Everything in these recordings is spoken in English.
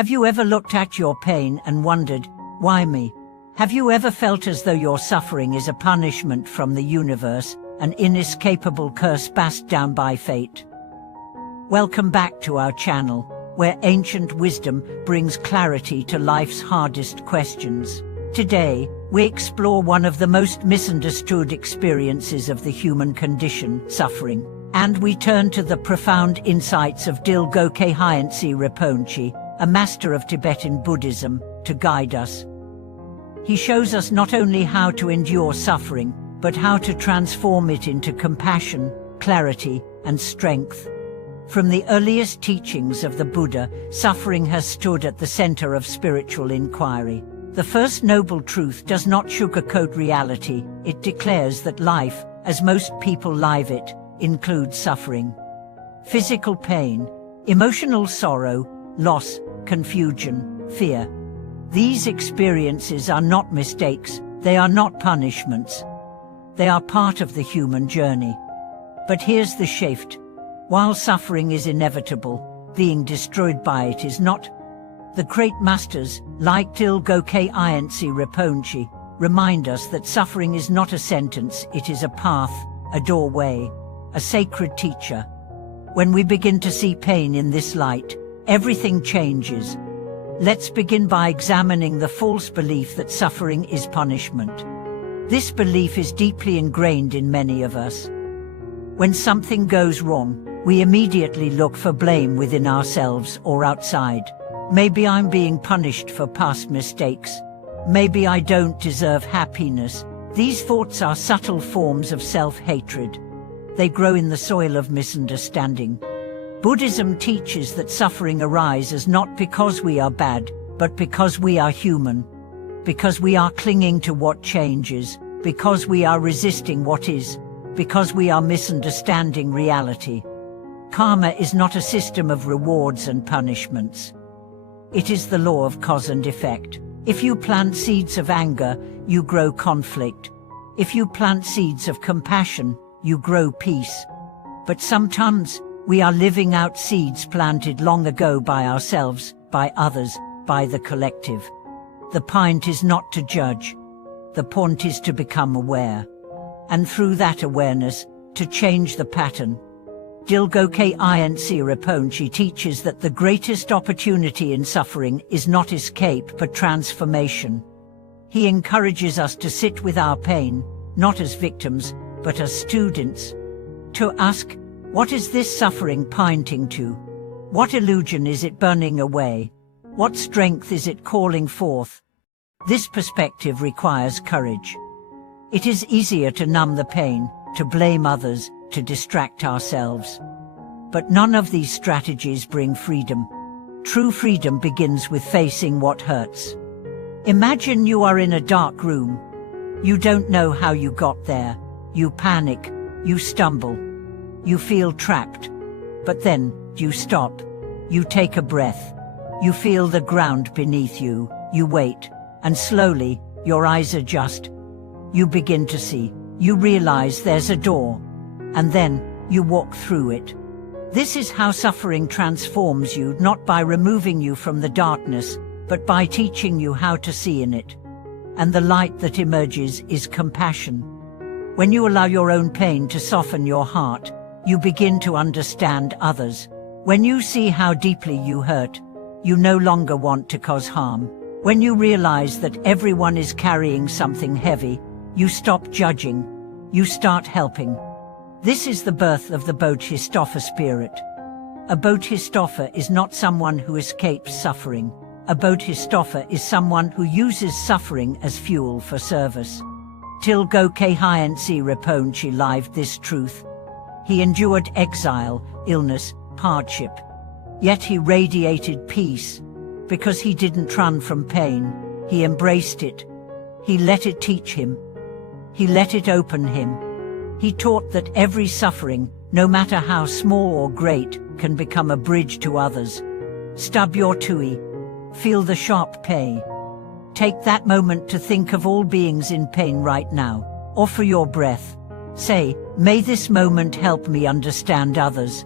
Have you ever looked at your pain and wondered, why me? Have you ever felt as though your suffering is a punishment from the universe, an inescapable curse passed down by fate? Welcome back to our channel, where ancient wisdom brings clarity to life's hardest questions. Today, we explore one of the most misunderstood experiences of the human condition, suffering. And we turn to the profound insights of Dilgo Khyentse Rinpoche, a master of Tibetan Buddhism, to guide us. He shows us not only how to endure suffering, but how to transform it into compassion, clarity, and strength. From the earliest teachings of the Buddha, suffering has stood at the center of spiritual inquiry. The first noble truth does not sugarcoat reality, it declares that life, as most people live it, includes suffering. Physical pain, emotional sorrow, loss, confusion, fear. These experiences are not mistakes, they are not punishments. They are part of the human journey. But here's the shift. While suffering is inevitable, being destroyed by it is not. The great masters, like Dilgo Khyentse Rinpoche, remind us that suffering is not a sentence, it is a path, a doorway, a sacred teacher. When we begin to see pain in this light, everything changes. Let's begin by examining the false belief that suffering is punishment. This belief is deeply ingrained in many of us. When something goes wrong, we immediately look for blame within ourselves or outside. Maybe I'm being punished for past mistakes. Maybe I don't deserve happiness. These thoughts are subtle forms of self-hatred. They grow in the soil of misunderstanding. Buddhism teaches that suffering arises not because we are bad, but because we are human. Because we are clinging to what changes, because we are resisting what is, because we are misunderstanding reality. Karma is not a system of rewards and punishments. It is the law of cause and effect. If you plant seeds of anger, you grow conflict. If you plant seeds of compassion, you grow peace. But sometimes, we are living out seeds planted long ago by ourselves, by others, by the collective. The point is not to judge. The point is to become aware. And through that awareness, to change the pattern. Dilgo Khyentse Rinpoche teaches that the greatest opportunity in suffering is not escape but transformation. He encourages us to sit with our pain, not as victims, but as students. To ask, what is this suffering pointing to? What illusion is it burning away? What strength is it calling forth? This perspective requires courage. It is easier to numb the pain, to blame others, to distract ourselves. But none of these strategies bring freedom. True freedom begins with facing what hurts. Imagine you are in a dark room. You don't know how you got there. You panic, you stumble, you feel trapped. But then, you stop. You take a breath. You feel the ground beneath you. You wait. And slowly, your eyes adjust. You begin to see. You realize there's a door. And then, you walk through it. This is how suffering transforms you, not by removing you from the darkness, but by teaching you how to see in it. And the light that emerges is compassion. When you allow your own pain to soften your heart, you begin to understand others. When you see how deeply you hurt, you no longer want to cause harm. When you realize that everyone is carrying something heavy, you stop judging. You start helping. This is the birth of the Bodhisattva spirit. A Bodhisattva is not someone who escapes suffering. A Bodhisattva is someone who uses suffering as fuel for service. Dilgo Khyentse Rinpoche lived this truth. He endured exile, illness, hardship. Yet he radiated peace. Because he didn't run from pain, he embraced it. He let it teach him. He let it open him. He taught that every suffering, no matter how small or great, can become a bridge to others. Stub your tui. Feel the sharp pain. Take that moment to think of all beings in pain right now. Offer your breath. Say, may this moment help me understand others.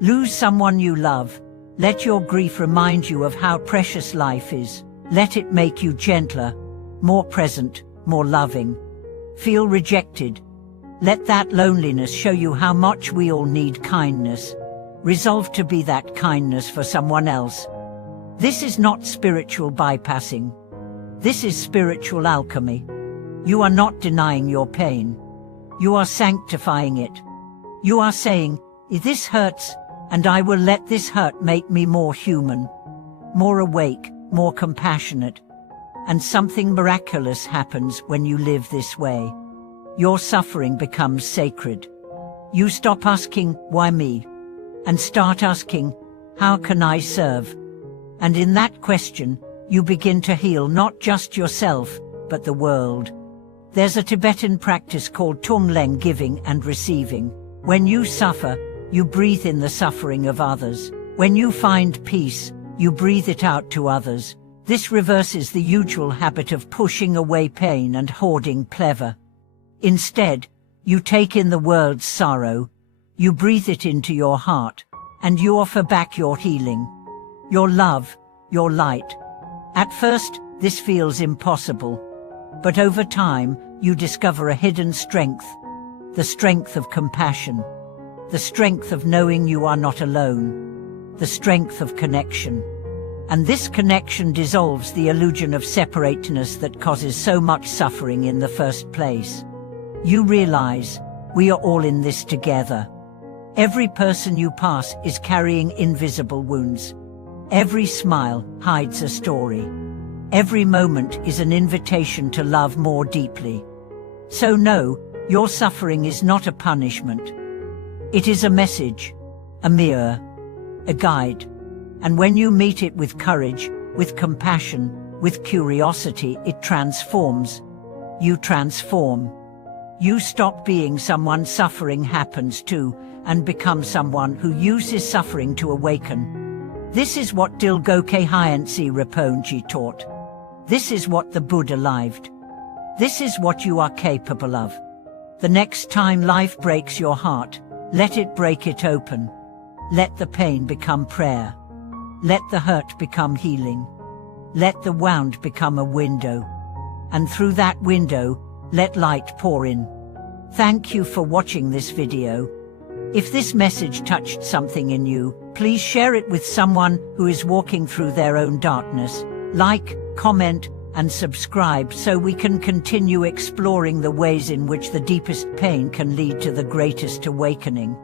Lose someone you love. Let your grief remind you of how precious life is. Let it make you gentler, more present, more loving. Feel rejected. Let that loneliness show you how much we all need kindness. Resolve to be that kindness for someone else. This is not spiritual bypassing. This is spiritual alchemy. You are not denying your pain. You are sanctifying it. You are saying, "This hurts, and I will let this hurt make me more human, more awake, more compassionate." And something miraculous happens when you live this way. Your suffering becomes sacred. You stop asking, "Why me?" and start asking, "How can I serve?" And in that question, you begin to heal not just yourself, but the world. There's a Tibetan practice called Tonglen, giving and receiving. When you suffer, you breathe in the suffering of others. When you find peace, you breathe it out to others. This reverses the usual habit of pushing away pain and hoarding pleasure. Instead, you take in the world's sorrow, you breathe it into your heart, and you offer back your healing, your love, your light. At first, this feels impossible, but over time, you discover a hidden strength, the strength of compassion, the strength of knowing you are not alone, the strength of connection. And this connection dissolves the illusion of separateness that causes so much suffering in the first place. You realize, we are all in this together. Every person you pass is carrying invisible wounds. Every smile hides a story. Every moment is an invitation to love more deeply. So know, your suffering is not a punishment. It is a message, a mirror, a guide. And when you meet it with courage, with compassion, with curiosity, it transforms. You transform. You stop being someone suffering happens to, and become someone who uses suffering to awaken. This is what Dilgo Khyentse Rinpoche taught. This is what the Buddha lived. This is what you are capable of. The next time life breaks your heart, let it break it open. Let the pain become prayer. Let the hurt become healing. Let the wound become a window. And through that window, let light pour in. Thank you for watching this video. If this message touched something in you, please share it with someone who is walking through their own darkness. Like, comment, and subscribe so we can continue exploring the ways in which the deepest pain can lead to the greatest awakening.